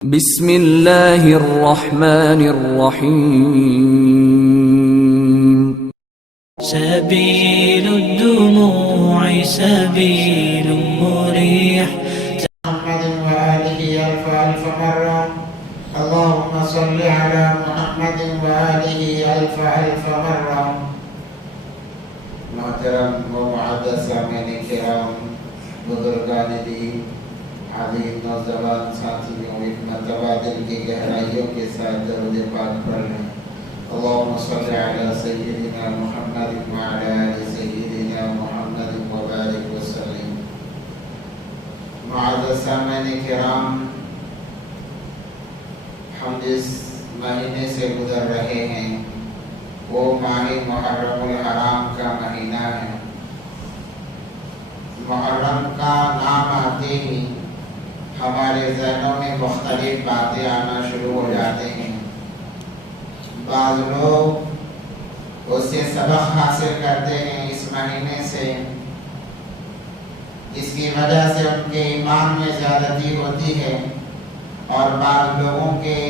بسم اللہ الرحمن الرحیم سبيل الدموع سبيل مريح محمد وآله ألف ألف مرة اللهم صل على محمد وآله ألف ألف مرة. محترم و معزز سامعین کرام، بزرگان دین، عظیم نوجوان ساتھیوں، ایک مرتبہ دل کی گہرائیوں کے ساتھ درود پاک پڑھ لیں. اللهم صل على سيدنا محمد وعلى آل سيدنا محمد وبارك وسلم. معزز سامعین کرام، ہم جس مہینے سے گزر رہے ہیں وہ ماہ محرم الحرام کا مہینہ ہے. محرم کا نام آتے ہی ہمارے ذہنوں میں مختلف باتیں آنا شروع ہو جاتے ہیں. بعض لوگ اس سے سبق حاصل کرتے ہیں اس مہینے سے، اس کی وجہ سے ان کے ایمان میں زیادتی ہوتی ہے، اور بعض لوگوں کے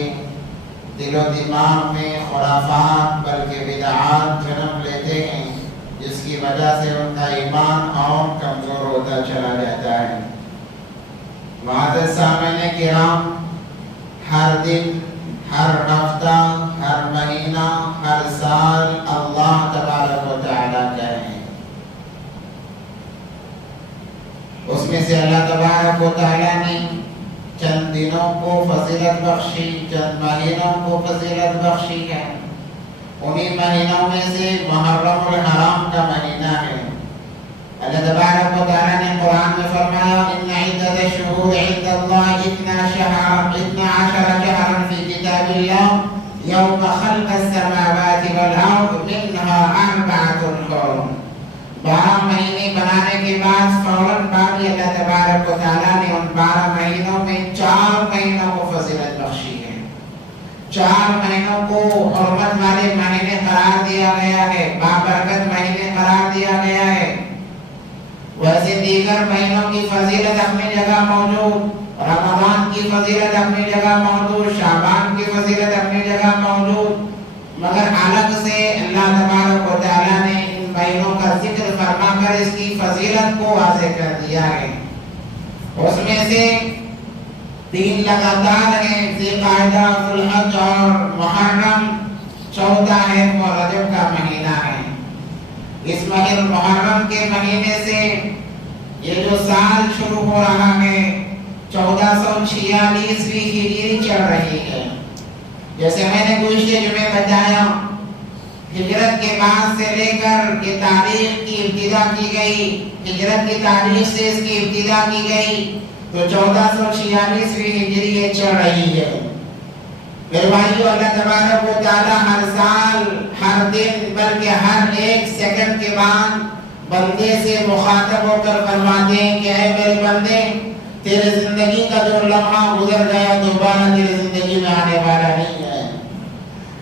دل و دماغ میں خرافات بلکہ بدعات جنم لیتے ہیں، جس کی وجہ سے ان کا ایمان اور کمزور ہوتا چلا جاتا ہے. معزز سامعین کرام، ہر دن، ہر ہفتہ، ہر مہینہ، ہر سال اللہ تبارک و تعالیٰ کا ہے. اس میں سے اللہ تبارک و تعالیٰ نے چند دنوں کو فضیلت بخشی، چند مہینوں کو فضیلت بخشی ہے. انہی مہینوں میں سے محرم الحرام کا مہینہ ہے. اللہ تبارک و تعالیٰ نے قرآن میں فرمایا ان عدت الشہور عند اللہ 12 شہرا فی کتاب اللہ یوم خلق السماوات والارض منها 4 حرم. 12 مہینے بنانے کے بعد فوراً بعد اللہ تبارک و تعالیٰ نے ان 12 مہینوں میں 4 مہینوں کو فضیلت بخشی ہے. 4 مہینوں کو حرمت والے مہینے قرار دیا گیا ہے، بابرکت مہینے قرار دیا گیا ہے. ویسے دیگر مہینوں کی فضیلت اپنی جگہ موجود، رمضان کی فضیلت اپنی جگہ موجود، شعبان کی فضیلت اپنی جگہ موجود، مگر الگ سے اللہ تبارک و تعالیٰ نے ان مہینوں کا ذکر فرما کر اس کی فضیلت کو واضح کر دیا ہے. اس میں سے 3 لگاتار ہیں، ذی القعدہ، ذو الحج اور محرم. 14 ہے وہ رجب کا مہینہ ہے. اس مہینہ محرم کے مہینے سے یہ جو سال شروع ہو رہا ہے 1446ویں ہجری چل رہی ہے. جیسے میں نے گزشتہ جمعے بتایا، ہجرت کے بعد سے لے کر یہ تاریخ کی ابتدا کی گئی، ہجرت کی تاریخ سے اس کی ابتدا کی گئی تو 1446ویں ہجری یہ چل رہی ہے. میرے بھائیو، اللہ تبارک و تعالیٰ ہر سال، ہر دن، بلکہ ہر 1 سیکنڈ کے بعد بندے سے مخاطب ہو کر فرماتے ہیں کہ اے میرے بندے، تیرے زندگی کا جو لمحہ گزر گیا دوبارہ تیرے زندگی میں آنے والا نہیں ہے.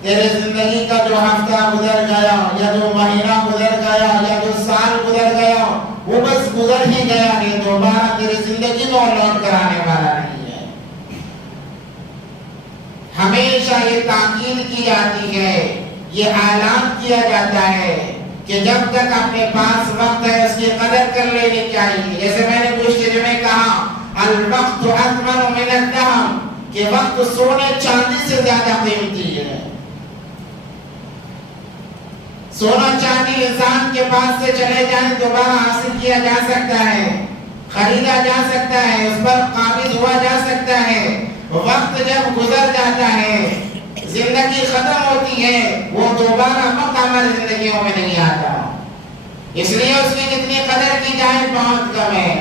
تیرے زندگی کا جو ہفتہ گزر گیا یا جو مہینہ گزر گیا یا جو سال گزر گیا وہ بس گزر ہی گیا ہے، دوبارہ تیری زندگی میں لوٹ کر آنے والا نہیں ہے. ہمیشہ یہ تاکید کی جاتی ہے، یہ اعلان کیا جاتا ہے کہ جب تک اپنے پاس وقت ہے اس کی قدر کر لینی چاہیے. جیسے میں نے گزشتہ میں کہا الوقت اثمن من الذهب، کہ وقت سونے چاندی سے زیادہ قیمتی ہے. سونا چاندی انسان کے پاس سے چلے جائیں دوبارہ حاصل کیا جا سکتا ہے، خریدا جا سکتا ہے، اس پر قابض ہوا جا سکتا ہے. وقت جب گزر جاتا ہے، زندگی ختم ہوتی ہے، وہ دوبارہ وقت ہماری زندگیوں میں نہیں آتا. اس لیے اس کی جتنی قدر کی جائے بہت کم ہے.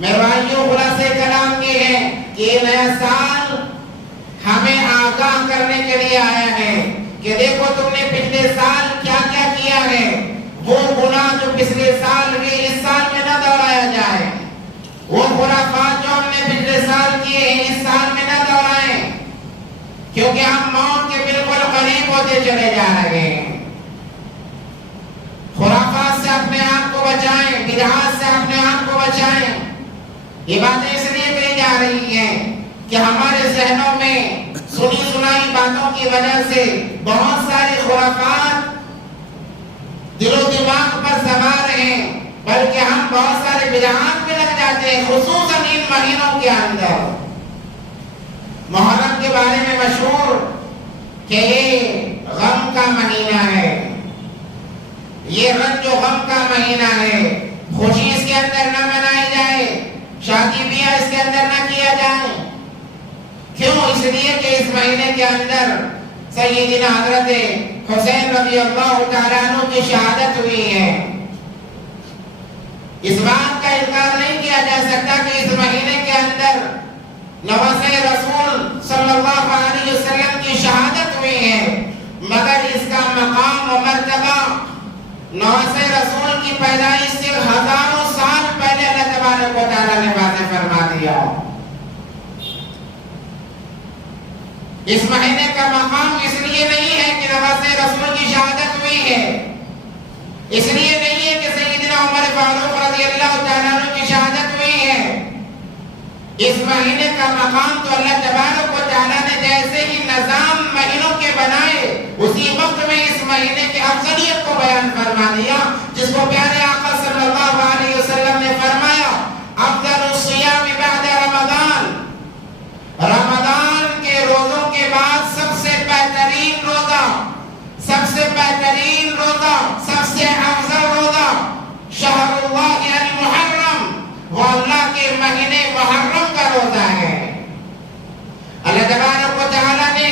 میرے بھائیوں، خلاصہ کلام یہ ہے کہ یہ نیا سال ہمیں آگاہ کرنے کے لیے آیا ہے کہ دیکھو تم نے پچھلے سال کیا کیا کیا ہے. وہ گناہ جو پچھلے سال کے اس سال میں نہ دہرایا جائے، وہ خرافات جو ہم نے پچھلے سال کیے ہیں اس سال میں نہ دہرائیں، کیونکہ ہم موت کے بالکل قریب ہوتے چلے جا رہے ہیں. خرافات سے اپنے آپ کو بچائیں، بدعات سے اپنے آپ کو بچائیں. یہ باتیں اس لیے کہی جا رہی ہیں کہ ہمارے ذہنوں میں سنی سنائی باتوں کی وجہ سے بہت ساری خرافات دل و دماغ پر سوار ہیں، بلکہ ہم بہت سارے بدعات میں لگ جاتے ہیں، خصوصاً ان مہینوں کے اندر۔ محرم کے بارے میں مشہور کہ یہ غم کا مہینہ ہے، یہ رنج و غم کا مہینہ ہے، خوشی اس کے اندر نہ منائی جائے، شادی بیاہ اس کے اندر نہ کیا جائے۔ کیوں؟ اس لیے کہ اس مہینے کے اندر سیدنا حضرت حسین رضی اللہ تعالیٰ عنہ کی شہادت ہوئی ہے۔ اس بات کا انکار نہیں کیا جا سکتا کہ اس مہینے کے اندر نواسۂ رسول صلی اللہ علیہ وسلم کی شہادت ہوئی ہے، مگر اس کا مقام و مرتبہ نواسۂ رسول کی پیدائش سے ہزاروں سال پہلے اللہ تبارک و تعالیٰ نے واضح فرما دیا۔ اس مہینے کا مقام اس لیے نہیں ہے کہ نواسۂ رسول کی شہادت ہوئی ہے، اس لیے نہیں ہے کہ سیدنا عمر فاروق رضی اللہ تعالیٰ عنہ کی شہادت ہوئی ہے۔ اس مہینے کا مقام تو اللہ تبارک و تعالیٰ نے جیسے ہی نظام مہینوں کے بنائے، اسی وقت میں اس مہینے کی افضلیت کو بیان فرما دیا، جس کو پیارے آقا صلی اللہ علیہ وسلم نے فرمایا افضل الصیام بعد رمضان، رمضان کے روزوں کے بعد سب سے بہترین روزہ، سب سے بہترین روزہ، سب سے افضل روزہ شہر اللہ المحرم، وہ اللہ کے مہینے محرم کا روزہ ہے۔ اللہ تبارک و تعالیٰ نے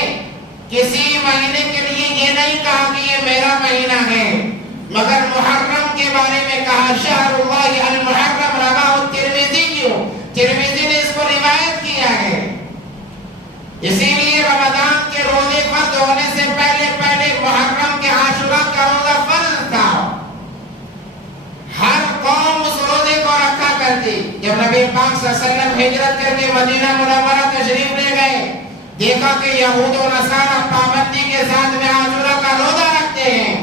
کسی مہینے کے لیے یہ نہیں کہا کہ یہ میرا مہینہ ہے، مگر محرم کے بارے میں کہا شہر اللہ المحرم، رواہ ترمذی، ترمذی نے اس کو روایت کیا ہے۔ اسی لیے رمضان کے روزے فرض ہونے سے پہلے محرم کے عاشورہ کا روزہ فرض تھا، ہر قوم اس روزے کو رکھا کرتی۔ جب نبی پاک صلی اللہ علیہ وسلم ہجرت کر کے مدینہ منورہ تشریف لے گئے، دیکھا کہ یہود و نصارہ پابندی کے ساتھ میں عاشورہ کا روزہ رکھتے ہیں،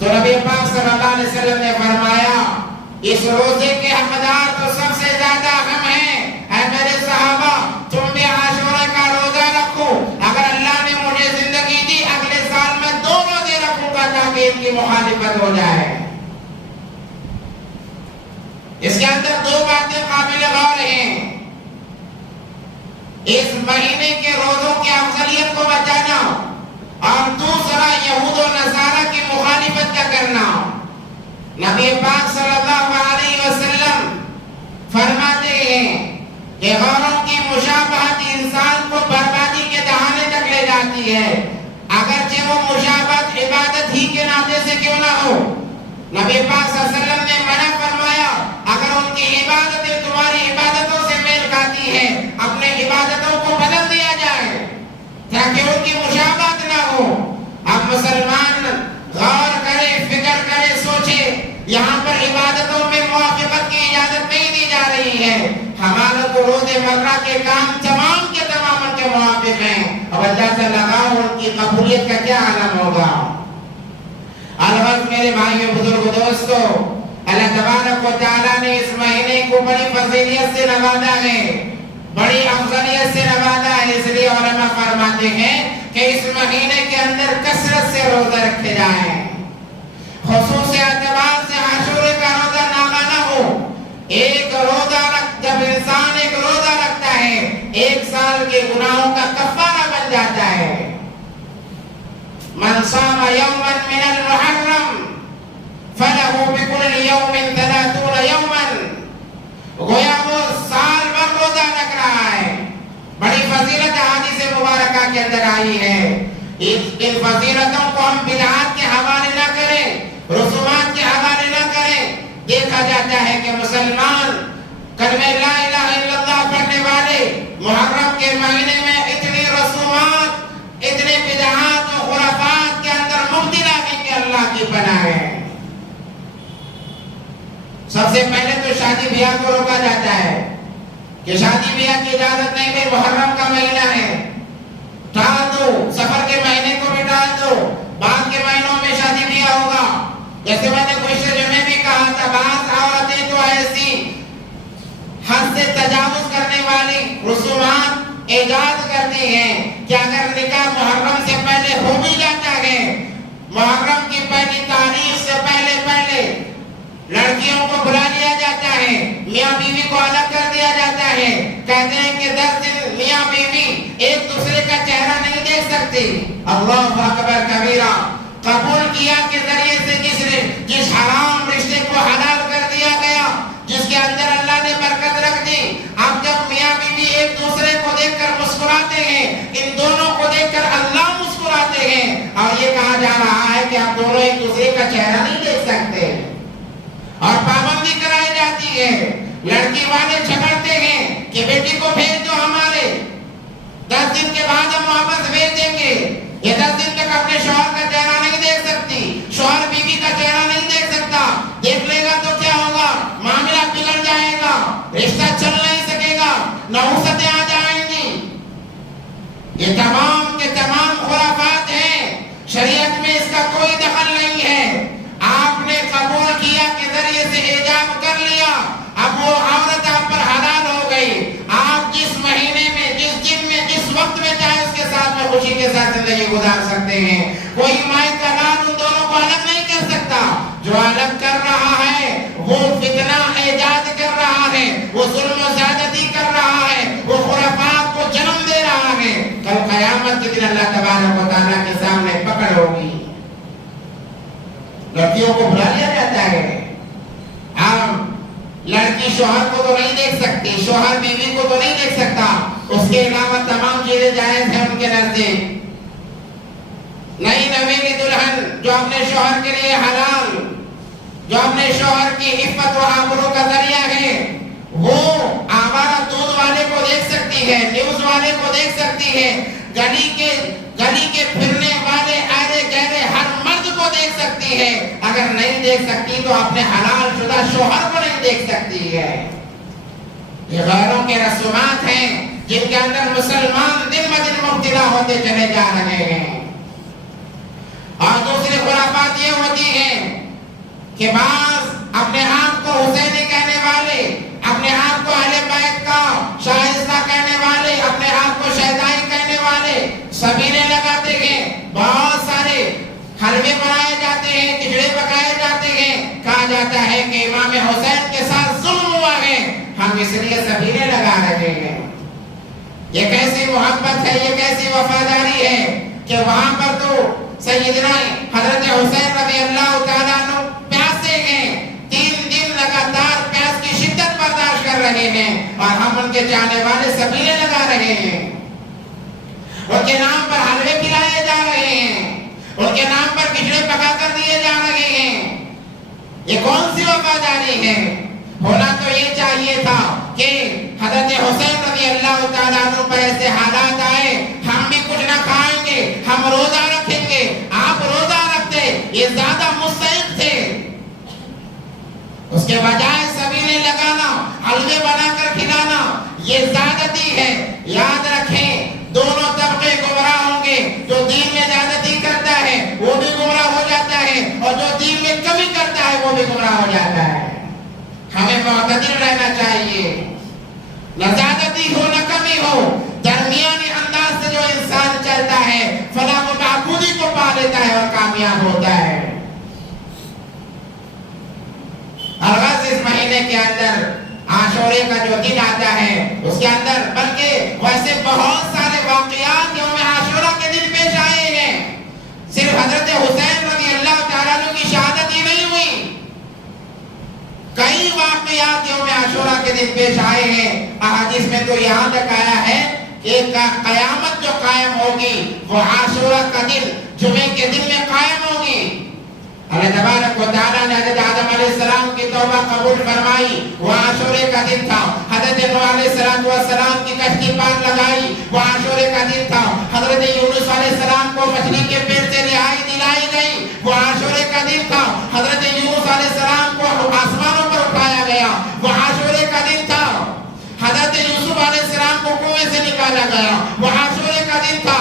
تو نبی پاک صلی اللہ علیہ وسلم نے فرمایا اس روزے کے حقدار تو سب سے زیادہ ہم ہیں، اے میرے صحابہ تم بھی عاشورہ کا روزہ رکھو، اگر اللہ نے مجھے زندگی دی اگلے سال میں 2 روزے رکھوں گا تاکہ ان کی مخالفت ہو جائے۔ اس کے اندر 2 باتیں قابل غور ہیں، اس مہینے کے روزوں کی افضلیت کو بچانا، اور دوسرا یہود و نصارہ کی مخالفت کا کرنا۔ نبی پاک صلی اللہ علیہ وسلم فرماتے ہیں کہ غوروں کی مشابہت انسان کو بربادی کے دہانے تک لے جاتی ہے، اگرچہ وہ مشابہت عبادت ہی کے ناطے سے کیوں نہ ہو۔ نبی پاک صلی اللہ علیہ وسلم نے منع فرمایا اگر ان کی عبادتیں تمہاری عبادتوں سے میل کھاتی ہیں، اپنے عبادتوں کو بدل دیا جائے تاکہ ان کی مشابہت نہ ہو۔ اب مسلمان غور کرے، فکر کرے، سوچے، یہاں پر عبادتوں میں موافقت کی اجازت نہیں دی جا رہی ہے، ہمارا تو روز مرہ کے کام تمام کے تمام ان کے موافق ہیں، اب اللہ سے لگاؤ ان کی قبولیت کا کیا عالم ہوگا۔ البتہ میرے بھائیو بزرگ دوستو، اللہ تبارک و تعالیٰ نے اس مہینے کو بڑی فضیلت سے نوازا ہے، بڑی افضلیت سے نوازا ہے، اس لیے علماء فرماتے ہیں کہ اس مہینے کے اندر کثرت سے روزہ رکھے جائیں، خصوص اعتبار سے عاشورے کا روزہ ناغا نہ ہو۔ ایک روزہ جب انسان ایک روزہ رکھتا ہے 1 سال کے گناہوں کا کفارہ بن جاتا ہے۔ من صام یوما من المحرم فلہ بکل یوم 30 یوما، گویا وہ سال بھر روزہ رکھ رہا ہے۔ بڑی فضیلت حدیث مبارکہ کے اندر آئی ہے، ان فضیلتوں کو ہم بدعات کے حوالے نہ کریں، رسومات کے حوالے نہ کریں۔ دیکھا جاتا ہے کہ مسلمان کلمہ لا الہ الا اللہ پڑھنے والے محرم کے مہینے میں اتنی رسومات، اتنے بدعات و خرافات کے اندر مبتلا ہیں کہ اللہ کی پناہ ہے۔ سب سے پہلے تو شادی بیاہ کو روکا جاتا ہے کہ شادی بیاہ کی اجازت نہیں ہے، محرم کا مہینہ ہے، ٹال دو، سفر کے مہینے کو بھی ٹال دو، بعد کے مہینوں میں شادی بیاہ ہوگا۔ جیسے میں نے گزشتہ جمعے بھی کہا تھا، بعض عورتیں تو ایسی حد سے تجاوز کرنے والی رسومات ایجاد کرتی ہیں کہ اگر نکاح محرم سے پہلے ہو بھی جاتا ہے، محرم کی پہلی تاریخ سے پہلے لڑکیوں کو بلا لیا جاتا ہے، میاں بیوی کو الگ کر دیا جاتا ہے، کہتے ہیں کہ 10 دن میاں بیوی ایک دوسرے کا چہرہ نہیں دیکھ سکتی۔ اللہ اکبر کبیرہ، قبول کیا کے ذریعے سے جس حرام رشتے کو حلال کر دیا گیا، جس کے اندر اللہ نے برکت رکھ دی، اب جب میاں بیوی ایک دوسرے کو دیکھ کر مسکراتے ہیں، ان دونوں کو دیکھ کر اللہ مسکراتے ہیں، اور یہ کہا جا رہا ہے کہ آپ دونوں ایک دوسرے کا چہرہ نہیں دیکھ سکتے، اور پابندی کرائی جاتی ہے۔ لڑکی والے جھگڑتے ہیں کہ بیٹی کو بھیج دو ہمارے، 10 دن کے بعد ہم واپس بھیج دیں گے۔ یہ 10 دن تک اپنے شوہر کا چہرہ نہیں دیکھ سکتی، شوہر بیوی کا چہرہ نہیں دیکھ سکتا، دیکھ لے گا تو کیا ہوگا؟ معاملہ بگڑ جائے گا، رشتہ چل نہیں سکے گا، نحوستیں آ جائیں گی۔ یہ تمام کے تمام خرافات ہیں، شریعت میں اس کا کوئی دخل نہیں ہے۔ آپ نے قبول کیا کے ذریعے سے ایجاب کر لیا، اب وہ عورت آپ پر حلال ہو گئی۔ آپ جس مہینے میں، جس دن میں، جس وقت میں چاہے اس کے ساتھ میں خوشی کے ساتھ زندگی گزار سکتے ہیں۔ کوئی مائیں کا لال ان دونوں کو الگ نہیں کر سکتا۔ جو الگ کر رہا ہے وہ فتنہ ایجاد کر رہا ہے، وہ ظلم و زیادتی کر رہا ہے، وہ خرافات کو جنم دے رہا ہے۔ کل قیامت کے دن اللہ تبارک و تعالیٰ کے سامنے پکڑ ہوگی۔ لڑکیوں کو بلا لیا جاتا ہے، لڑکی شوہر کو تو نہیں دیکھ سکتی، شوہر بیوی کو تو نہیں دیکھ سکتا، اس کے علاوہ تمام چیزیں جائز ہیں ان کے نزدیک۔ نئی نویلی دلہن جو اپنے شوہر کے لیے حلال، جو اپنے شوہر کی عفت و آبرو کا ذریعہ ہے، وہ آوارہ دودھ والے کو دیکھ سکتی ہے، نیوز والے کو دیکھ سکتی ہے، گلی کے پھرنے والے ایرے گہرے ہر مرد کو دیکھ سکتی ہے۔ اگر نہیں دیکھ سکتی تو اپنے حلال شدہ شوہر کو نہیں دیکھ سکتی ہے۔ یہ غیروں کے رسومات ہیں جن کے اندر مسلمان دن بدن مبتلا ہوتے چلے جا رہے ہیں۔ اور دوسری خرافات یہ ہوتی ہیں کہ بعض اپنے آپ کو حسینی کہنے والے، اپنے آپ کو اہل بیت کا شائستہ کہنے والے، اپنے آپ کو شہدائی کہنے والے سبیلے لگاتے ہیں، بہت سارے حلوے بنائے جاتے ہیں، کھچڑے پکائے جاتے ہیں، کہا جاتا ہے کہ امام حسین کے ساتھ ظلم ہوا ہے، ہم اس لیے سبیلے لگا رہے ہیں۔ یہ کیسی محبت ہے، یہ کیسی وفاداری ہے کہ وہاں پر تو سیدنا حضرت حسین رضی اللہ تعالیٰ عنہ پیاسے ہیں، 3 دن لگاتار پیاس کی شدت برداشت کر رہے ہیں، اور ہم ان کے چاہنے والے سبیلے لگا رہے ہیں، ان کے نام پر حلوے کھلائے جا رہے ہیں، ان کے نام پر کھچڑے پکا کر دیے جا رہے ہیں۔ یہ کون سی وفاداری ہے؟ ہونا تو یہ چاہیے تھا کہ حضرت حسین رضی اللہ تعالیٰ عنہ پر ایسے حالات آئے، ہم بھی کچھ نہ کھائیں گے، ہم روزہ رکھیں گے، آپ روزہ رکھتے، یہ زیادہ مستحق تھے۔ اس کے بجائے سبیلے لگانا، حلوے بنا کر کھلانا، یہ زیادتی ہے۔ یاد رکھیں، دونوں طبقے گمراہ ہوں گے، جو دین میں زیادتی کرتا ہے وہ بھی گمراہ ہو جاتا ہے، اور جو دین میں کمی کرتا ہے وہ بھی گمراہ ہو جاتا ہے۔ ہمیں معتدل رہنا چاہیے، نہ زیادتی ہو نہ کمی ہو، درمیانی انداز سے جو انسان چلتا ہے فلاح و بہبودی کو پا لیتا ہے اور کامیاب ہوتا ہے۔ الغرض اس مہینے کے اندر عاشورے کا جو دن آتا ہے اس کے اندر بلکہ ویسے بہت سارے واقعات یوم عاشورہ کے دن پیش آئے ہیں۔ صرف حضرت حسین رضی اللہ تعالیٰ عنہ کی شہادت ہی نہیں ہوئی، کئی واقعات یوم عاشورہ کے دن پیش آئے ہیں۔ احادیث میں تو یہاں تک آیا ہے کہ قیامت جو قائم ہوگی وہ عاشورہ کا دن جمعے کے دن میں قائم ہوگی۔ اللہ تبارک و تعالیٰ نے حضرت آدم علیہ السلام کی توبہ قبول فرمائی، وہ عاشورے کا دن تھا۔ حضرت نوح علیہ السلام کی کشتی پار لگائی، وہ عاشورے کا دن تھا۔ حضرت یونس علیہ السلام کو مچھلی کے پیٹ سے رہائی دلائی گئی، وہ عاشورے کا دن تھا۔ حضرت یونس علیہ السلام کو آسمانوں پر اٹھایا گیا، وہ عاشورے کا دن تھا۔ حضرت یوسف علیہ السلام کو کنویں سے نکالا گیا، وہ عاشورے کا دن تھا۔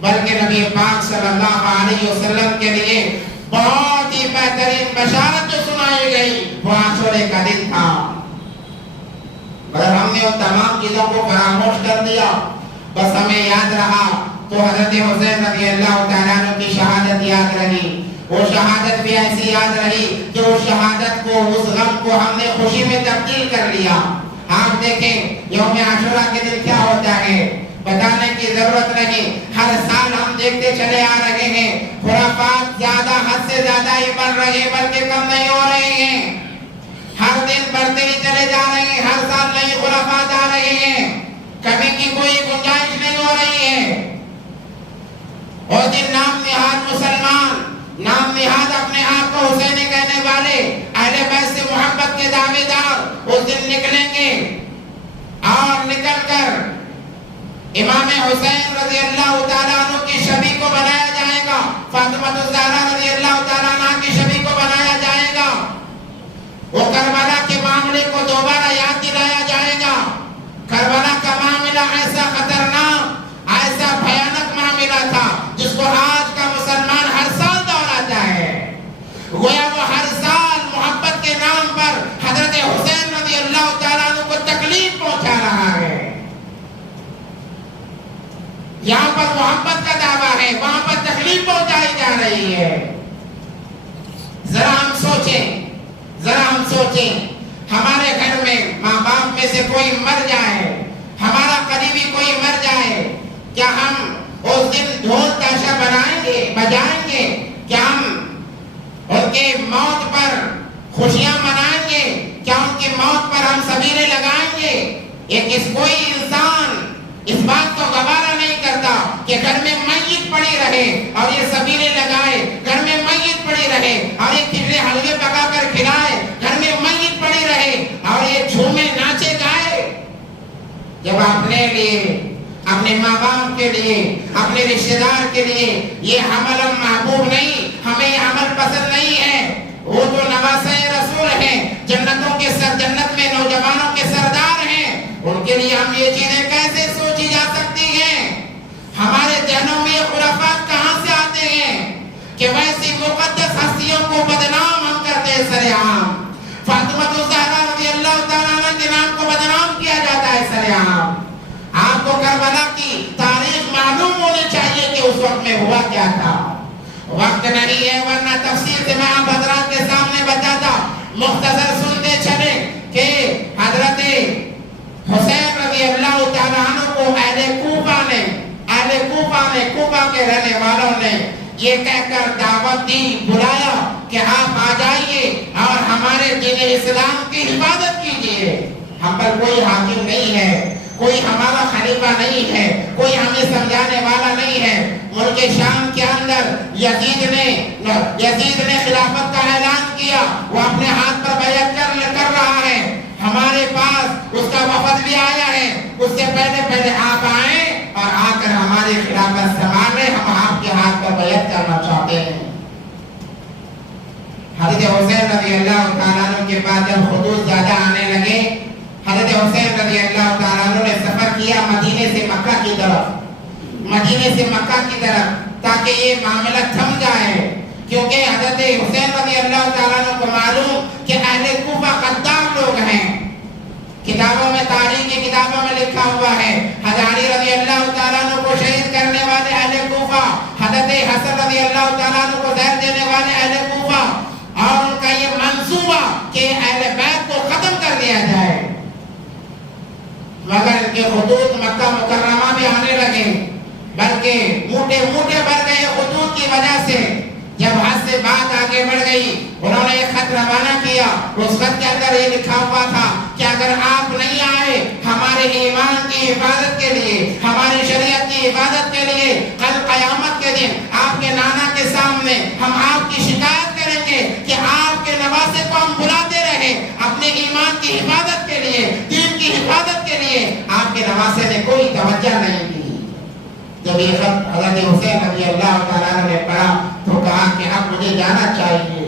بلکہ نبی پاک صلی اللہ علیہ وسلم کے لیے بہت ہی بہترین بشارت جو سنائی گئی وہ عاشورے کا دن تھا۔ مگر ہم نے ان تمام چیزوں کو فراموش کر دیا. بس ہمیں یاد رہا تو حضرت حسین رضی اللہ تعالیٰ عنہ کی شہادت یاد رہی. وہ شہادت بھی ایسی یاد رہی کہ اس شہادت کو, اس غم کو ہم نے خوشی میں تبدیل کر لیا. آپ دیکھیں یوم عاشورہ کے دن کیا ہوتا ہے, بتانے کی ضرورت نہیں. ہر سال ہم دیکھتے چلے آ رہے ہیں, خرافات زیادہ, حد سے زیادہ ہی بڑھ رہے ہیں, بلکہ کم نہیں ہو رہے ہیں. ہر دن بڑھتے ہی چلے جا رہے ہیں, ہر سال نئی خرافات آ رہے ہیں, کمی کی کوئی گنجائش نہیں ہو رہی ہے. اور دن نام نہاد مسلمان, نام نہاد اپنے آپ کو حسینی کہنے والے, اہل بیت سے محبت کے دعوے دار اس دن نکلیں گے اور نکل کر امام حسین رضی اللہ تعالیٰ عنہ کی شبیہ کو بنایا جائے گا, فاطمہ الزہرا رضی اللہ تعالیٰ عنہ کی شبیہ کو بنایا جائے گا. وہ کربلا کے معاملے کو دوبارہ یاد دلایا جائے گا. کربلا کا معاملہ ایسا خطرناک, ایسا بھیانک معاملہ تھا جس کو آج کا مسلمان ہر سال دہراتا ہے. گویا وہ ہر سال محبت کے نام پر حضرت حسین رضی اللہ تعالیٰ عنہ کو تکلیف پہنچا رہا ہے. یہاں پر محبت کا دعویٰ ہے, وہاں پر تکلیف پہنچائی جا رہی ہے. ذرا ہم سوچیں, ہمارے گھر میں ماں باپ میں سے کوئی مر جائے, ہمارا قریبی کوئی مر جائے, کیا ہم اس دن ڈھول تاشا بجائیں گے؟ کیا ہم ان کی موت پر خوشیاں منائیں گے؟ کیا ان کی موت پر ہم سبیلے لگائیں گے؟ کوئی انسان اس بات کو گوارا نہیں کرتا کہ گھر میں میت پڑی رہے اور یہ سبیلے لگائے, گھر میں میت پڑی رہے اور یہ کھلے حلوے پکا کر کھلائے, گھر میں میت پڑی رہے اور یہ جھومے ناچے گائے. جب اپنے لیے, اپنے ماں باپ کے لیے, اپنے رشتہ دار کے لیے یہ عمل محبوب نہیں, ہمیں یہ عمل پسند نہیں ہے. وہ تو نواسۂ رسول ہیں, جنتوں کے جنت میں نوجوانوں کے سردار ہیں, ان کے لیے ہم یہ چیزیں کیسے سوچی جا سکتی ہیں؟ ہمارے ذہنوں میں یہ خرافات کہاں سے آتے ہیں کہ ویسی مقدس ہستیوں کو بدنام ہم کرتے ہیں سر عام. فاطمہ الزہرا رضی اللہ تعالیٰ عنہ کے نام کو بدنام کیا جاتا ہے سر عام. آپ کو کربلا کی تاریخ معلوم ہونی چاہیے کہ اس وقت میں ہوا کیا تھا. وقت نہیں ہے ورنہ تفصیل سے میں آپ حضرات کے سامنے بتاتا. مختصر سنتے چلے کہ حضرت حسین رضی اللہ تعالیٰ عنہ کو اہل کوفہ کے رہنے والوں نے یہ کہہ کر دعوت دی, بلایا کہ آپ آ جائیے اور ہمارے دین اسلام کی حفاظت کیجیے. ہم پر کوئی حاکم نہیں ہے, کوئی ہمارا خلیفہ نہیں ہے, کوئی ہمیں سمجھانے والا نہیں ہے. ملک شام کے اندر یزید نے خلافت کا اعلان کیا, وہ اپنے ہاتھ پر بیعت کر رہا ہے. ہمارے پاس اس کا وفد بھی آیا ہے, اس سے پہلے آپ آئیں اور آ کر ہماری خلافت سنبھالیں, ہم آپ کے ہاتھ پر بیعت کرنا چاہتے ہیں. حضرت حسین رضی اللہ تعالیٰ عنہ کے بعد جب خطوط زیادہ آنے لگے, حضرت حسین رضی اللہ تعالیٰ عنہ نے سفر کیا مدینے سے مکہ کی طرف تاکہ یہ معاملہ تھم جائے. کیونکہ حضرت حسین رضی اللہ تعالیٰ عنہ کو معلوم کہ اہل کوفہ غدار لوگ ہیں. کتابوں میں, تاریخ کی کتابوں میں لکھا ہوا ہے, حضرت علی رضی اللہ تعالیٰ عنہ کو شہید کرنے والے اہل کوفہ, حضرت حسن رضی اللہ تعالیٰ عنہ کو زہر دینے والے اہل کوفہ, اور ان کا یہ منصوبہ کہ اہل بیت کو ختم کر دیا جائے. مگر ان کے خطوط مکہ مکرمہ میں آنے لگے, بلکہ موٹے بڑھ گئے خطوط کی وجہ سے. جب حد سے بات آگے بڑھ گئی, انہوں نے ایک خط روانہ کیا. اس خط کے اندر یہ لکھا ہوا تھا کہ اگر آپ نہیں آئے ہمارے ایمان کی حفاظت کے لیے, ہماری شریعت کی حفاظت کے لیے, کل قیامت کے دن آپ کے نانا کے سامنے ہم آپ کی شکایت کریں گے کہ آپ کے نواسے کو ہم بلاتے رہے اپنے ایمان کی حفاظت کے لیے, دین کی حفاظت کے لیے, آپ کے نواسے نے کوئی توجہ نہیں کی. جب یہ خط حضرت حسین رضی اللہ تعالیٰ عنہ نے پڑھا تو کہا کہ اب مجھے جانا چاہیے.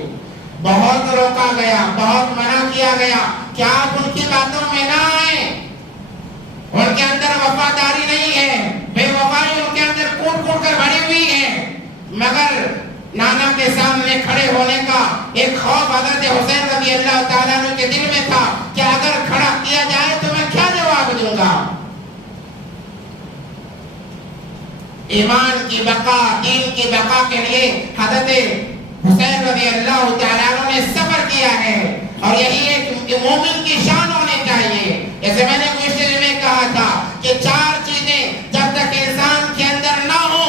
بہت روکا گیا, بہت منع کیا گیا کہ آپ ان کی باتوں میں نہ آئیں, ان کے اندر وفاداری نہیں ہے, بے وفائی ان کے اندر کوٹ کر بھری ہوئی ہے. مگر نانا کے سامنے کھڑے ہونے کا ایک خوف حضرت حسین رضی اللہ تعالیٰ عنہ کے دل میں تھا کہ اگر کھڑا کیا جائے تو میں ایمان کی بقا، دین کی بقا کے لیے حضرت حسین رضی اللہ تعالیٰ عنہ نے صبر کیا ہے، اور یہی ایک مومن کی شان ہونی چاہیے۔ جیسے میں نے گزشتہ میں کہا تھا کہ 4 چیزیں جب تک انسان کے اندر نہ ہو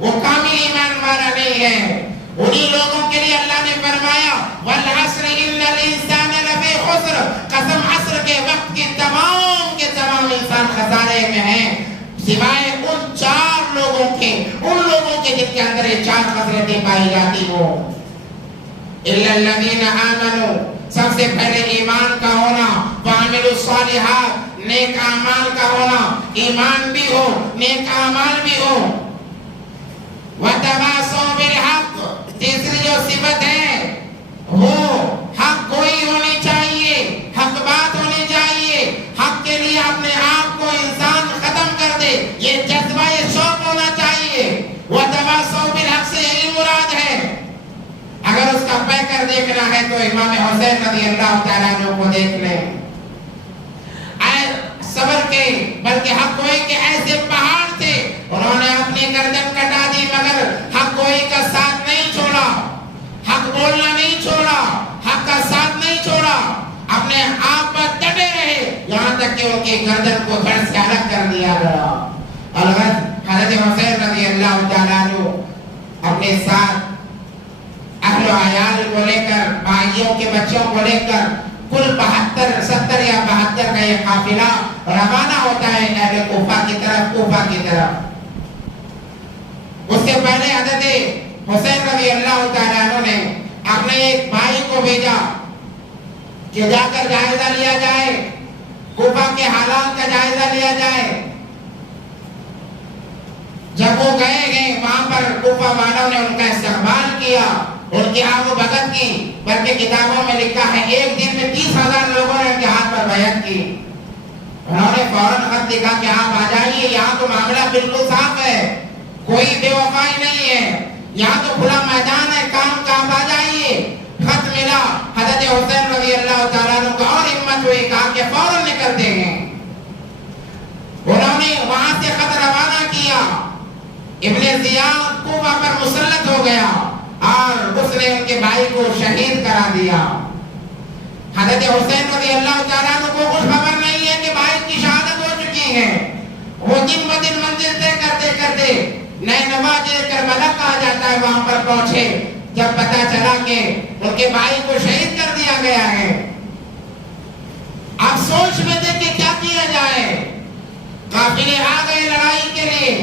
وہ کامل ایمان والا نہیں ہے۔ انہی لوگوں کے لیے اللہ نے فرمایا والعصر ان الانسان لفی خسر، قسم عصر کے وقت کی تمام کے تمام انسان خسارے میں ہیں، سوائے ان 4 لوگوں کے، ان لوگوں کے جن کے اندر یہ 4 خصلتیں پائی جاتی ہو۔ الا الذین آمنوا، سب سے پہلے ایمان کا ہونا، وعملوا الصالحات، نیک اعمال کا ہونا، ایمان بھی ہو نیک اعمال بھی ہو، وتواصوا بالحق، تیسری جو صفت ہے وہ حق گوئی ہونی چاہیے، حق بات ہونی چاہیے، حق کے لیے اپنے آپ کو انسان ختم کر دے، یہ جذبہ یہ شوق ہونا چاہیے۔ وتواصوا بالحق سے یہی مراد ہے۔ اگر اس کا پیکر دیکھنا ہے تو امام حسین رضی اللہ تعالیٰ عنہ کو دیکھ لیں، صبر کے بلکہ حق گوئی کے ایسے پہاڑ تھے، انہوں نے اپنی گردن کٹا دی مگر حق گوئی کا ساتھ نہیں چھوڑا، حق بولنا نہیں چھوڑا، حق کا ساتھ نہیں چھوڑا، اپنے آپ پر ڈٹے رہے یہاں تک کہ ان کی گردن کو گھر سے الگ کر دیا گیا۔ الغرض حضرت حسین رضی اللہ تعالیٰ عنہ اپنے ساتھ اہل و عیال کو لے کر، بھائیوں کے بچوں کو لے کر کل 70 یا 72 کا یہ قافلہ روانہ ہوتا ہے اہل کوفہ کی طرف، کوفہ کی طرف۔ اس سے پہلے حضرت حسین رضی اللہ تعالیٰ عنہ نے اپنے ایک بھائی کو بھیجا کہ جا کر جائزہ لیا جائے، کوفہ کے حالات کا جائزہ لیا جائے۔ جب وہ گئے وہاں پر کوفہ والوں نے ان کا استقبال کیا، ان کی آگ و بھگت کی، بلکہ کتابوں میں لکھا ہے ایک دن میں 30,000 لوگوں نے ان کے ہاتھ پر بیعت کی۔ انہوں نے فوراً خط لکھا کہ آپ آ جائیے، یہاں تو معاملہ بالکل صاف ہے، کوئی بے وفائی نہیں ہے، یہاں تو کھلا میدان ہے، کام کا آپ آ جائیے۔ خط ملا، حضرت حسین رضی اللہ تعالیٰ عنہ کو اور ہمت ہوئی، کہا کہ فوراً نکلتے ہیں۔ انہوں نے وہاں سے خط روانہ کیا، ابن زیاد کوفہ پر مسلط ہو گیا اور اس نے ان کے بھائی کو شہید کرا دیا۔ حضرت حسین رضی اللہ تعالیٰ عنہ کو کچھ خبر نہیں ہے کہ بھائی کی شہادت ہو چکی ہے۔ وہ دن بدن منزل طے کرتے کرتے نینوا جسے کربلا کہا جاتا ہے وہاں پر پہنچے، جب پتہ چلا کہ ان کے بھائی کو شہید کر دیا گیا ہے۔ اب سوچ میں تھے کہ کیا کیا جائے۔ قافلے آ گئے لڑائی کے لیے،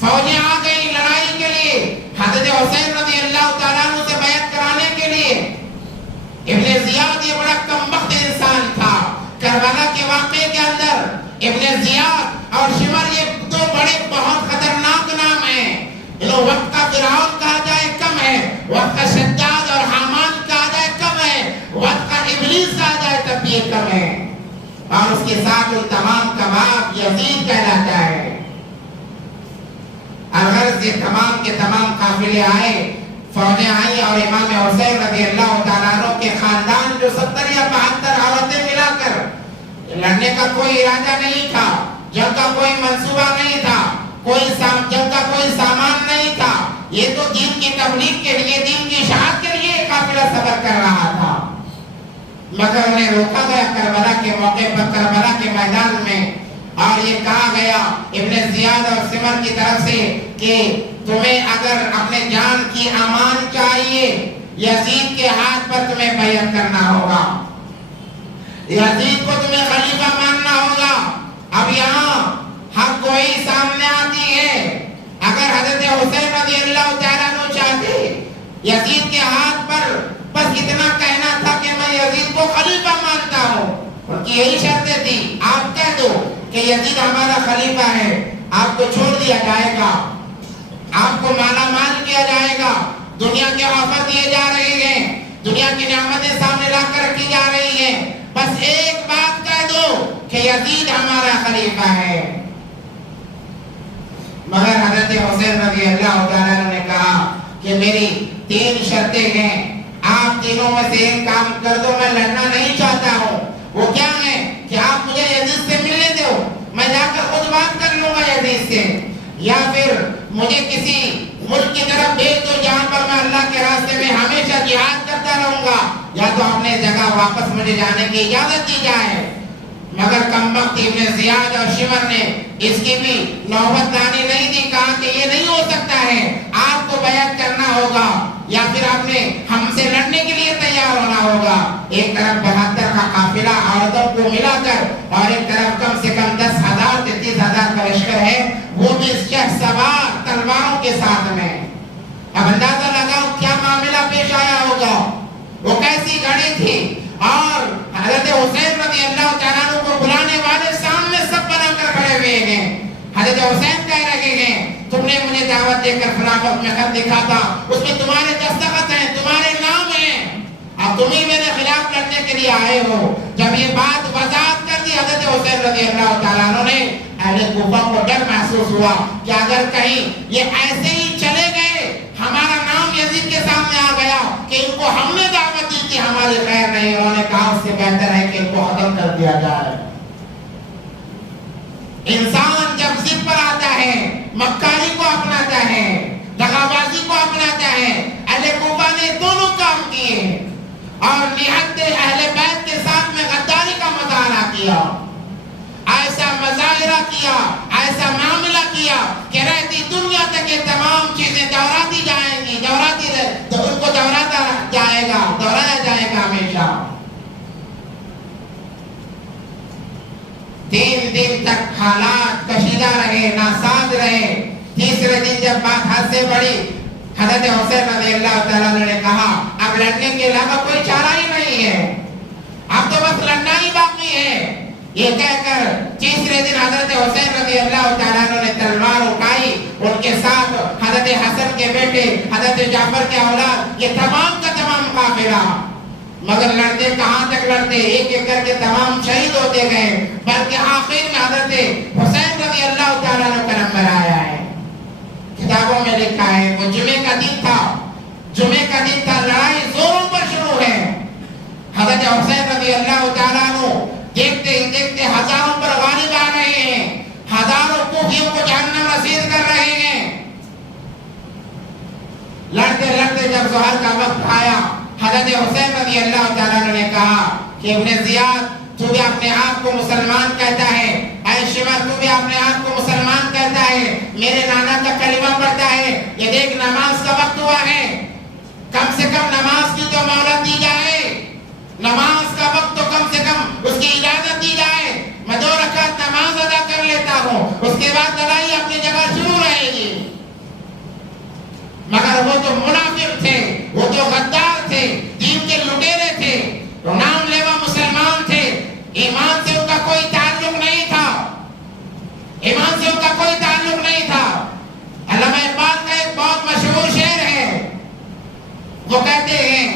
فوجیں آ گئی لڑائی کے لیے، حضرت حسین رضی اللہ تعالیٰ عنہ سے بیعت کرانے کے لیے۔ ابن زیاد یہ بڑا کمبخت انسان تھا۔ کربلا کے واقعے کے اندر ابن زیاد اور شمر یہ 2 بڑے بہت خطرناک نام ہیں۔ انہوں وقت کا فرعون کہا جائے کم ہے، وقت کا شداد اور حامان کہا جائے کم ہے، وقت کا ابلیس کہا جائے تب بھی کم ہے۔ اور اس کے ساتھ ان تمام کا باپ یزید کہلاتا ہے۔ الغرض یہ تمام کے تمام قافلے آئے، فوجیں آئیں اور امام حسین رضی اللہ تعالیٰ عنہ کے خاندان جو 70 یا 72 عورتیں ملا کر، لڑنے کا کوئی ارادہ نہیں تھا، جنگ کا کوئی منصوبہ نہیں تھا، جنگ کا کوئی سامان نہیں تھا، یہ تو دین کی تبلیغ کے لیے، دین کی اشاعت کے لیے قافلہ سفر کر رہا تھا۔ مگر انہیں روکا گیا کربلا کے موقع پر، کربلا کے میدان میں، اور یہ کہا گیا ابن زیاد اور سمر کی طرف سے کہ تمہیں اگر اپنے جان کی امان چاہیے یزید کے ہاتھ پر تمہیں بیعت کرنا ہوگا، یزید کو تمہیں خلیفہ ماننا ہوگا۔ اب یہاں حق گوئی سامنے آتی ہے۔ اگر حضرت حسین رضی اللہ تعالیٰ عنہ چاہتے یزید کے ہاتھ پر بس اتنا کہنا تھا کہ میں یزید کو خلیفہ مانتا ہوں، ان کی یہی شرطیں تھی، آپ کہہ دو کہ یزید ہمارا خلیفہ ہے، آپ کو چھوڑ دیا جائے گا، آپ کو مالا مال کیا جائے گا، دنیا کے آفر دیے جا رہے ہیں، دنیا کی نعمتیں سامنے لا کر رکھی جا رہی ہیں، بس ایک بات کہہ دو کہ یزید ہمارا خلیفہ ہے۔ مگر حضرت حسین رضی اللہ تعالیٰ عنہ نے کہا کہ میری 3 شرطیں ہیں، آپ تینوں میں سے ایک کام کر دو، میں لڑنا نہیں چاہتا ہوں۔ وہ کیا ہے کہ آپ مجھے یزید سے ملنے دو، میں جا کر خود بات کر لوں گا یزید سے، یا پھر مجھے کسی ملک کی طرف بھیج دو جہاں پر میں اللہ کے راستے میں ہمیشہ جہاد کرتا رہوں گا، یا تو اپنے جگہ واپس مجھے جانے کی اجازت دی جائے۔ مگر کمبخت ابن زیاد اور شمر نے اس کی بھی نوبت لانی نہیں دی، کہا کہ یہ نہیں ہو سکتا ہے، آپ کو بیعت کرنا ہوگا یا پھر آپ نے ہم سے لڑنے کے لیے تیار ہونا ہوگا۔ ایک طرف 72 کا قافلہ عورتوں کو ملا کر اور ایک طرف کم سے کم 10,000 سے 30,000 کا لشکر ہے، وہ بھی شہ سوار تلواروں کے ساتھ میں۔ اب اندازہ لگاؤ کیا معاملہ پیش آیا ہوگا، وہ کیسی گھڑی تھی۔ اور حضرت حسین رضی اللہ تعالیٰ عنہ کو بلانے والے سامنے سب بنا کر کھڑے ہوئے ہیں۔ حضرت حسین کہہ رہے ہیں تم نے مجھے دعوت دے کر فلاں وقت میں خط لکھا تھا، اس میں تمہارے دستخط ہیں، تمہارے نام ہیں، اب تم ہی میرے خلاف لڑنے کے لیے آئے ہو۔ جب یہ بات وضاحت کر دی حضرت حسین رضی اللہ تعالیٰ عنہ نے، اہل کوفہ کو ڈر محسوس ہوا کہ اگر کہیں یہ ایسے ہی چلے گئے، ہمارا نام یزید کے سامنے آ گیا کہ ان کو ہم نے دعوت دی تھی، ہماری خیر نہیں، انہوں نے کہا اس سے بہتر ہے کہ ان کو ختم کر دیا جائے۔ انسان جب ضد پر آتا ہے، مکاری کو اپناتا ہے، دغابازی کو اپناتا ہے۔ اہل کوفہ نے دونوں کام کیے اور نہایت اہل بیت کے ساتھ میں غداری کا مظاہرہ کیا، ایسا مظاہرہ کیا، ایسا معاملہ کیا کہ رہتی دنیا تک یہ تمام چیزیں دوہراتی جائیں گی، ان کو دوہراتا جائے گا، دوہرایا جائے گا ہمیشہ۔ 3 دن تک حالات کشیدہ رہے، ناساز رہے۔ تیسرے دن جب بات حد سے بڑھی، حضرت حسین رضی اللہ تعالیٰ نے کہا اب لڑنے کے علاوہ کوئی چارہ ہی نہیں ہے، اب تو بس لڑنا ہی باقی ہے۔ یہ کہہ کر تیسرے دن حضرت حسین رضی اللہ تعالیٰ نے تلوار اٹھائی، ان کے ساتھ حضرت حسن کے بیٹے، حضرت جعفر کے اولاد، یہ تمام کا تمام قافلہ۔ مگر لڑتے کہاں تک لڑتے، ایک ایک کر کے تمام شہید ہوتے گئے، بلکہ آخر میں حضرت حسین رضی اللہ تعالیٰ کا نمبر آیا ہے۔ کتابوں میں لکھا ہے وہ جمعے کا دن تھا، جمعے کا دن تھا، لڑائی زوروں پر شروع ہے۔ حضرت حسین رضی اللہ تعالیٰ عنہ دیکھتے ہی دیکھتے ہزاروں پر غالب آ رہے ہیں، ہزاروں کوفیوں کو جہنم رسید کر رہے ہیں۔ لڑتے لڑتے جب ظہر کا وقت آیا، حضرت حسین رضی اللہ تعالیٰ نے کہا کہ ابن زیاد تو بھی اپنے آپ کو مسلمان کہتا ہے، اے شمر تو بھی اپنے آپ کو مسلمان کہتا ہے، میرے نانا کا کلمہ پڑھتا ہے، یہ دیکھ نماز کا وقت ہوا ہے، کم سے کم نماز کی تو مہلت دی جائے، نماز کا وقت تو کم سے کم اس کی اجازت دی جائے، میں 2 رکعت نماز ادا کر لیتا ہوں، اس کے بعد لڑائی اپنی جگہ شروع رہے گی۔ مگر وہ تو منافق تھے، وہ تو غدار تھے، دین کے لٹیرے تھے، نام لیوا مسلمان تھے، ایمان سے ان کا کوئی تعلق نہیں تھا، ایمان سے ان کا کوئی تعلق نہیں تھا۔ علامہ اقبال کا ایک بہت مشہور شعر ہے، وہ کہتے ہیں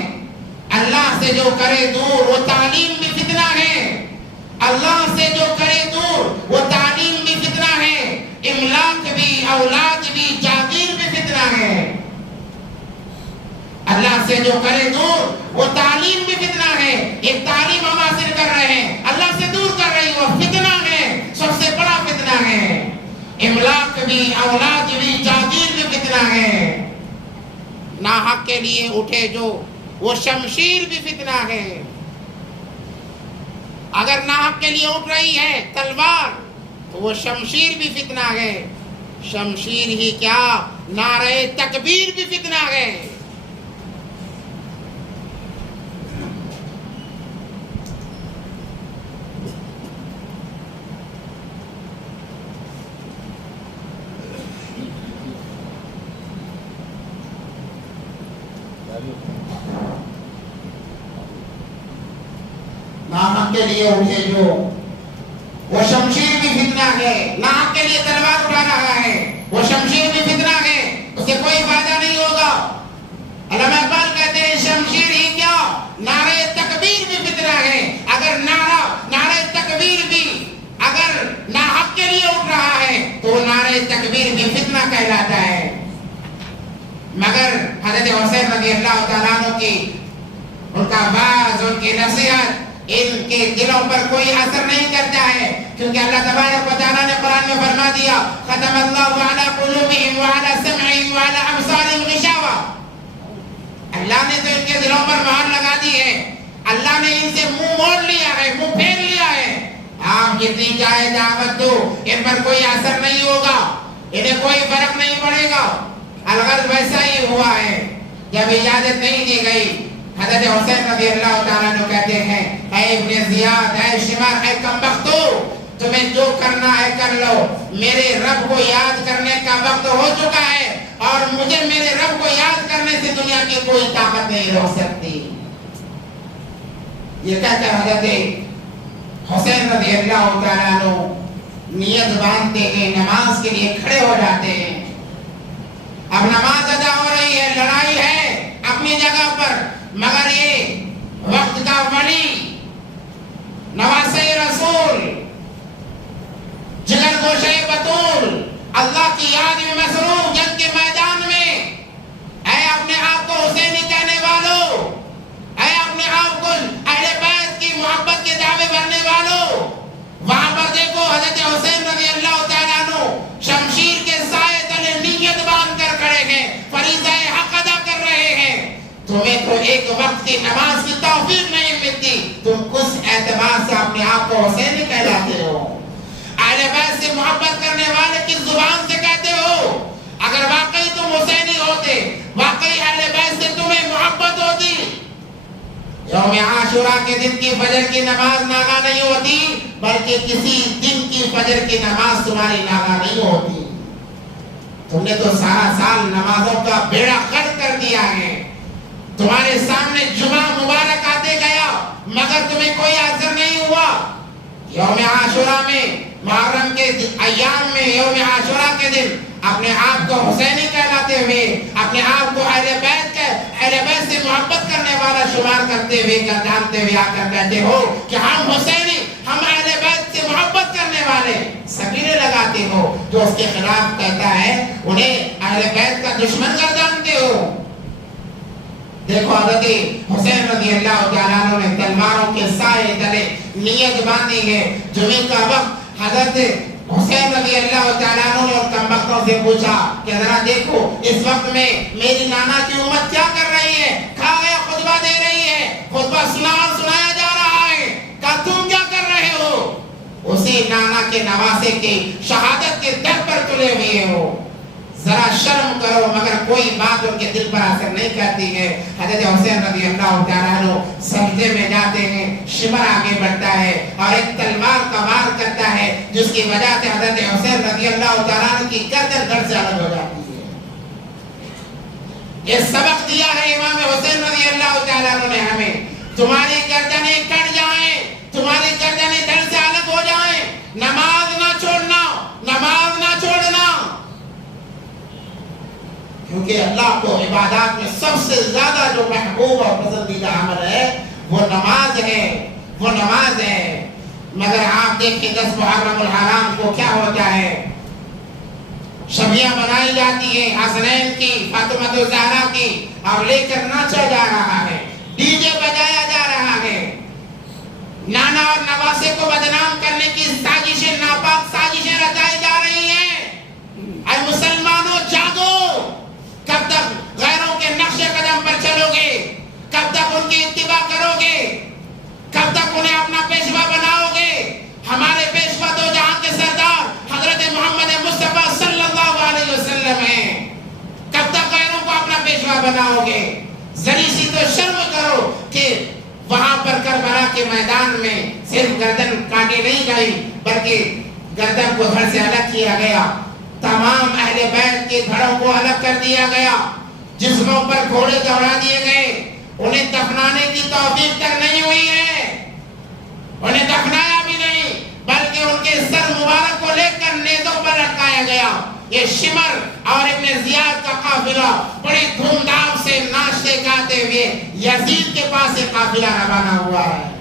اللہ سے جو کرے دور وہ تعلیم بھی فتنہ ہے، اللہ سے جو کرے دور وہ تعلیم بھی فتنہ ہے، املاک بھی، اولاد بھی، جاگیر بھی فتنہ ہے۔ اللہ سے جو کرے دور وہ تعلیم بھی فتنہ ہے، ایک تعلیم ہم حاصل کر رہے ہیں، اللہ سے دور کر رہی وہ فتنہ ہے، سب سے بڑا فتنہ ہے، املاک بھی، اولاد بھی، جاگیر بھی فتنہ ہے۔ ناحق کے لیے اٹھے جو وہ شمشیر بھی فتنہ ہے، اگر ناحق کے لیے اٹھ رہی ہے تلوار تو وہ شمشیر بھی فتنہ ہے، شمشیر ہی کیا نعرہ تکبیر بھی فتنہ ہے۔ ناحق کے لیے اٹھے جو وہ شمشیر بھی فتنہ ہے، ناحق کے لیے تلوار اٹھا رہا ہے وہ شمشیر بھی فتنہ ہے، اس سے کوئی فائدہ نہیں ہوگا۔ علامہ اقبال کہتے ہیں شمشیر ہی کیا نعرہ تکبیر بھی فتنہ ہے، اگر نعرہ تکبیر بھی اگر ناحق کے لیے اٹھ رہا ہے تو نعرہ تکبیر بھی فتنہ کہلاتا ہے۔ مگر حضرت حسین رضی اللہ تعالیٰ عنہ کی ان کا باز، ان کی نصیحت ان کے دلوں پر کوئی اثر نہیں کرتا ہے۔ کیونکہ اللہ تبارک و تعالیٰ نے قرآن میں فرما دیا ختم اللہ علی قلوبہم وعلی سمعہم وعلی ابصارہم غشاوہ. اللہ نے تو ان کے دلوں پر مہر لگا دی ہے. اللہ نے ان سے منہ موڑ لیا ہے, منہ پھیر لیا ہے. آپ جتنی چاہے دعوت دو, ان پر کوئی اثر نہیں ہوگا, انہیں کوئی فرق نہیں پڑے گا. الغرض ویسا ہی ہوا ہے. جب اجازت نہیں دی گئی, حضرت حسین رضی اللہ تعالیٰ عنہ کہتے ہیں اے ابن زیاد, اے شمار, اے کمبختو, تمہیں جو کرنا ہے کر لو. میرے رب کو یاد کرنے کا وقت ہو چکا ہے اور مجھے میرے رب کو یاد کرنے سے دنیا کی کوئی طاقت نہیں روک سکتی. یہ کہہ کر حضرت حسین رضی اللہ تعالیٰ عنہ نیت باندھتے ہیں, نماز کے لیے کھڑے ہو جاتے ہیں. اب نماز ادا ہو رہی ہے, لڑائی ہے اپنی جگہ پر, مگر یہ وقت کا ولی, نواسے رسول, جگر گوشے بطول, اللہ کی یاد میں مصروف جنگ کے میدان میں, اے اپنے آپ کو حسینی کہنے والوں, اے اپنے آپ کو اہل بیت کی محبت کے دعوے بھرنے والوں, وہاں پر دیکھو حضرت حسین رضی اللہ تعالیٰ عنہ شمشیر کے سائے تلے نیت باندھ کر کھڑے ہیں, فریضہ حق ادا کر رہے ہیں. تمہیں تو ایک وقت کی نماز کی توفیق نہیں ملتی, تم کس اعتبار سے اپنے آپ کو حسینی کہلاتے ہو؟ اہل بیت سے محبت کرنے والے کس زبان سے کہتے ہو؟ اگر واقعی تم حسینی ہوتے, واقعی اہل بیت سے تمہیں محبت ہوتی, یوم عاشورہ کے دن کی فجر کی نماز ناغا نہیں ہوتی, بلکہ کسی دن کی فجر کی نماز تمہاری ناغا نہیں ہوتی. تم نے تو سارا سال نمازوں کا بیڑا غرق کر دیا ہے. تمہارے سامنے جمعہ مبارک آتے گیا مگر تمہیں کوئی اثر نہیں ہوا. یوم عاشورہ میں, محرم کے ایام میں, یوم عاشورہ کے دن اپنے آپ کو حسینی کہلاتے ہوئے, اپنے آپ کو اہل بیت سے محبت کرنے والا شمار کرتے ہوئے, جانتے ہوئے آ کر کہتے ہو کہ ہم حسینی, ہم اہل بیت سے محبت کرنے والے. سبیلے لگاتے ہو. جو اس کے خلاف کہتا ہے انہیں اہل بیت کا دشمن گردانتے ہو. دیکھو حضرت حسین رضی اللہ تعالیٰ عنہ نے تلواروں کے سائے تلے نیت باندھی ہے. جمعے کا وقت حضرت حسین رضی اللہ تعالیٰ عنہ نے کمبختوں سے پوچھا کہ ذرا دیکھو اس وقت میں میری نانا کی امت کیا کر رہی ہے؟ کھا گیا خطبہ دے رہی ہے, خطبہ سنایا جا رہا ہے, کہا تم کیا کر رہے ہو؟ اسی نانا کے نواسے کی شہادت کے در پر تلے ہوئے ہو. ذرا شرم کرو. مگر کوئی بات ان کے دل پر اثر نہیں کرتی ہے. حضرت حسین رضی اللہ تعالیٰ عنہ سجدے میں جاتے ہیں, شمر آگے بڑھتا ہے اور ایک تلوار کا وار کرتا ہے جس کی وجہ سے حضرت حسین رضی اللہ تعالیٰ عنہ کی گردن دھڑ سے الگ ہو جاتی ہے. یہ سبق دیا ہے امام حسین رضی اللہ تعالیٰ عنہ نے ہمیں. تمہاری گردنیں کٹ جائیں, تمہاری گردنیں دھڑ سے الگ ہو جائیں, نماز نہ چھوڑنا, نماز نہ چھوڑنا. کیونکہ اللہ کو عبادات میں سب سے زیادہ جو محبوب اور پسندیدہ عمل ہے وہ نماز ہے, وہ نماز ہے. مگر آپ دیکھیں 10 محرم الحرام کو کیا ہوتا ہے, شبیہ بنائی جاتی ہیں حسنین کی, فاطمہ الزہرا کی, اور لے کر ناچا جا رہا ہے, ڈی جے بجایا جا رہا ہے. نانا اور نواسے کو بدنام کرنے کی سازشیں, ناپاک سازشیں رچائی جا رہی ہیں. اے مسلمانوں جاگو. کب تک غیروں کے نقش قدم پر چلو گے؟ کب تک ان کی اتباع کرو گے؟ کب تک انہیں اپنا پیشوا بناؤ گے؟ ہمارے پیشوا دو جہاں کے سردار حضرت محمد مصطفیٰ صلی اللہ علیہ وسلم ہیں. کب تک غیروں کو اپنا پیشوا بناؤ گے؟ ذری سی تو شرم کرو کہ وہاں پر کربلا کے میدان میں صرف گردن کاٹی نہیں گئی بلکہ گردن کو دھڑ سے الگ کیا گیا. تمام اہل بیت کے دھڑوں کو الگ کر دیا گیا, جسموں پر گھوڑے دوڑا دیے گئے. انہیں دفنانے کی توفیق تک نہیں ہوئی ہے, انہیں دفنایا بھی نہیں بلکہ ان کے سر مبارک کو لے کر نیزوں پر لٹکایا گیا. یہ شمر اور ابن زیاد کا قافلہ بڑی دھوم دھام سے ناچتے گاتے ہوئے یزید کے پاس سے قافلہ روانہ ہوا ہے.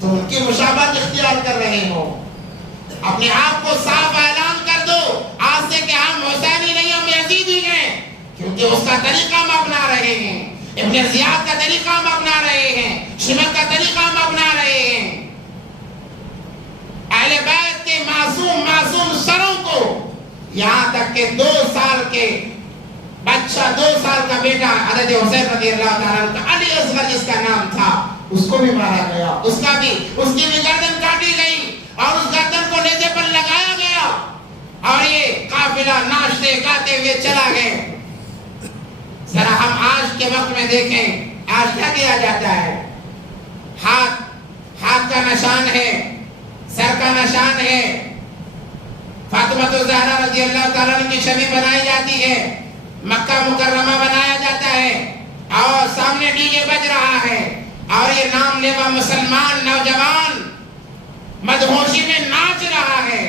تو ان کی مشابہت اختیار کر رہے ہو. اپنے آپ کو صاف اعلان کر دو آج سے کہ ہم حسینی نہیں, ہم یزیدی ہیں. کیونکہ اس کا طریقہ ہم اپنا رہے ہیں, ابن زیاد کا طریقہ ہم اپنا رہے ہیں, شمر کا طریقہ ہم اپنا رہے ہیں. اہل بیت کے معصوم سروں کو، یہاں تک کہ 2 سال کے بچہ، 2 سال کا بیٹا حضرت حسین رضی اللہ تعالیٰ عنہ کا، علی اصغر جس کا نام تھا، اس کو بھی مارا گیا، اس کی بھی گردن کاٹی گئی اور اس گردن کو نیزے پر لگایا گیا، اور یہ قافلہ ناچتے گاتے ہوئے چلا گئے۔ ذرا ہم آج کے وقت میں دیکھیں آج کیا کیا جاتا ہے، ہاتھ کا نشان ہے، سر کا نشان ہے، فاطمہ الزہرا رضی اللہ تعالیٰ عنہ کی شبیہ بنائی جاتی ہے، مکہ مکرمہ بنایا جاتا ہے، اور سامنے ڈی جے بج رہا ہے، اور یہ نام لیوا مسلمان نوجوان مدہوشی میں ناچ رہا ہے۔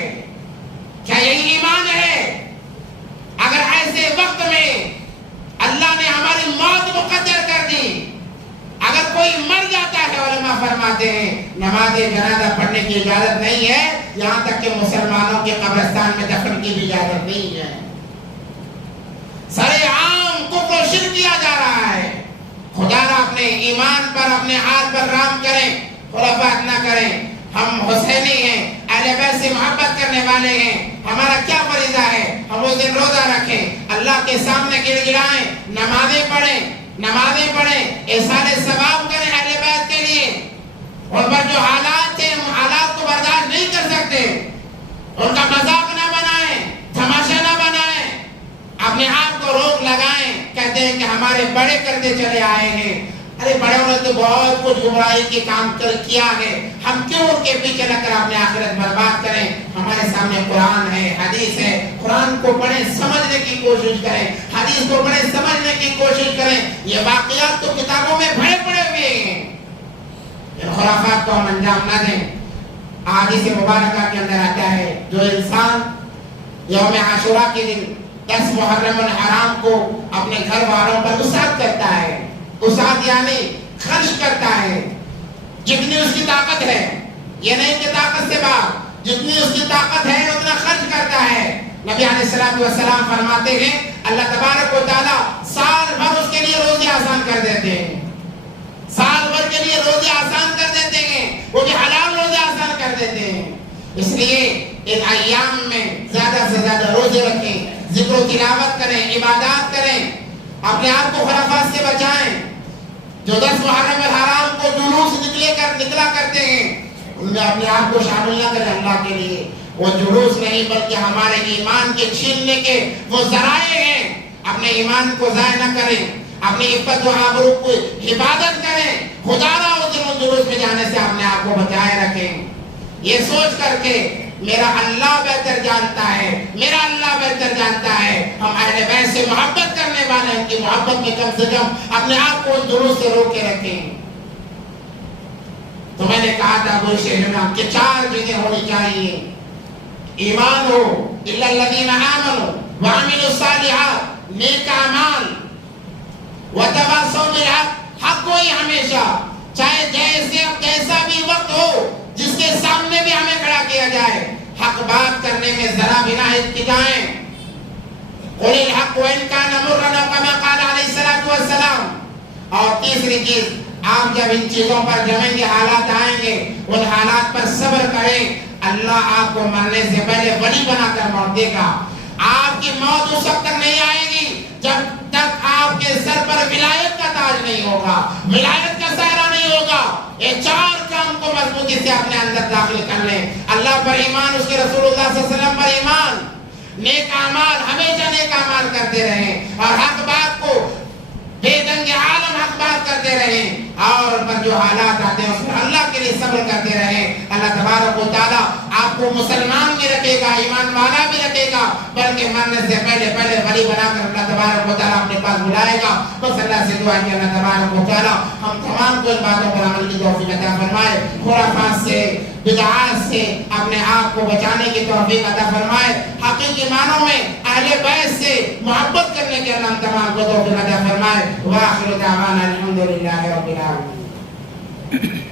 کیا یہی ایمان ہے؟ اگر ایسے وقت میں اللہ نے ہماری موت مقدر کر دی، اگر کوئی مر جاتا ہے، علماء فرماتے ہیں نماز جنازہ پڑھنے کی اجازت نہیں ہے، یہاں تک کہ مسلمانوں کے قبرستان میں دفن کی بھی اجازت نہیں ہے۔ سرے عام کفر و شرک کیا جا رہا ہے۔ خدا را اپنے ایمان پر، اپنے ہاتھ پر رام کریں، خرافات نہ کریں۔ ہم حسینی ہیں، اہل بیت سے محبت کرنے والے ہیں، ہمارا کیا فریضہ ہے؟ ہم اس دن روزہ رکھیں، اللہ کے سامنے گڑ گڑائیں، نمازیں پڑھیں، احسان ثواب کریں اہل بیت کے لیے۔ ان پر جو حالات تھے، ہم حالات کو برداشت نہیں کر سکتے، ان کا مذاق نہ بنائیں، تماشا نہ بنائیں، اپنے آپ کو روک لگائیں۔ کہتے ہیں کہ ہمارے بڑے کرتے چلے آئے ہیں، ارے بڑوں نے تو بہت کچھ گمراہی کے کام کیا ہے، ہم کیوں ان کے پیچھے لگ کر اپنے آخرت برباد کریں؟ ہمارے سامنے قرآن ہے، حدیث ہے، قرآن کو پڑھیں، سمجھنے کی کوشش کریں، حدیث کو پڑھیں، سمجھنے کی کوشش کریں۔ یہ واقعات تو کتابوں میں بھرے پڑے ہوئے ہیں، ان خرافات کو ہم انجام نہ دیں۔ حدیث مبارکہ کے اندر آتا ہے جو انسان یوم عاشوراء کے دن 10 محرم الحرام کو اپنے گھر والوں پر وسعت کرتا ہے، وسعت یعنی خرچ کرتا ہے جتنی اس کی طاقت ہے، یہ نہیں کہ طاقت سے باہر، جتنی اس کی طاقت ہے اتنا خرچ کرتا ہے۔ نبی علیہ السلام فرماتے ہیں اللہ تبارک و تعالیٰ سال بھر اس کے لیے روزی آسان کر دیتے ہیں، سال بھر کے لیے روزی آسان کر دیتے ہیں، وہ بھی حلال روزی آسان کر دیتے ہیں۔ اس لیے ان ایام میں زیادہ سے زیادہ روزے رکھیں، ذکر و تلاوت کریں، عبادات کریں، اپنے آپ کو خرافات سے بچائیں۔ جو 10 محرم الحرام کو جلوس نکلا کرتے ہیں، ان میں اپنے آپ کو شامل نہ کریں اللہ کے لیے۔ وہ جلوس نہیں بلکہ ہمارے ایمان کے چھیننے کے وہ ذرائع ہیں۔ اپنے ایمان کو ضائع نہ کریں، اپنی عفت و آبرو کو حفاظت کریں۔ خدا را اس جلوس میں جانے سے اپنے آپ کو بچائے رکھیں، یہ سوچ کر کے میرا اللہ بہتر جانتا ہے، میرا اللہ بہتر جانتا ہے۔ ہم اہل بیت سے محبت کرنے والے ہیں، ان کی محبت میں کم سے کم اپنے آپ کو اس جلوس سے روک کے رکھیں۔ تو میں نے کہا تھا گلشن کہ 4 چیزیں ہونی چاہیے، ایمان ہو، الا الذین آمنوا وعملوا الصالحات، نیک اعمال، وتواصوا بالحق، حق کوئی ہمیشہ، چاہے جیسا بھی وقت ہو، جس کے سامنے بھی ہمیں کھڑا کیا جائے، حق بات کرنے میں ذرا بھی نہ ہچکچائیں۔ قل الحق وان کان مرا کما قال علیہ الصلوۃ والسلام۔ اور تیسری چیز، آپ جب ان چیزوں پر جمیں گے، حالات آئیں گے، ان حالات پر صبر کریں، اللہ آپ کو مرنے سے پہلے ولی بنا کر موت دے گا۔ آپ کی موت اس وقت تک نہیں آئے گی جب تک آپ کے سر پر ولایت کا تاج نہیں ہوگا، ولایت کا سایہ نہیں ہوگا۔ یہ 4 کام کو مضبوطی سے اپنے اندر داخل کر لیں، اللہ پر ایمان، اس کے رسول اللہ صلی اللہ علیہ وسلم پر ایمان، نیک اعمال، ہمیشہ نیک اعمال کرتے رہیں، اور حق بات کو بے دنگ عالم حق بات کرتے رہیں، اور پر جو حالات آتے ہیں اس پر اللہ کے لیے صبر کرتے رہیں۔ اللہ تبارک و تعالیٰ آپ کو مسلمان بھی رکھے گا، ایمان والا بھی رکھے گا، بلکہ مرنے سے پہلے ولی بنا کر اللہ تبارک و تعالیٰ اپنے پاس بلائے گا۔ بس اللہ سے دعا کہ اللہ تبارک و تعالیٰ ہم تمام کو ان باتوں پر عمل کی توفیق عطا فرمائے، خرافات سے، بدعات سے اپنے آپ کو بچانے کی توفیق عطا فرمائے، حقیقی معنوں میں اہل بیت سے محبت کرنے کے اللہ تمام کو توفیق عطا فرمائے۔ وآخر دعوانا الحمدللہ رب العالمین۔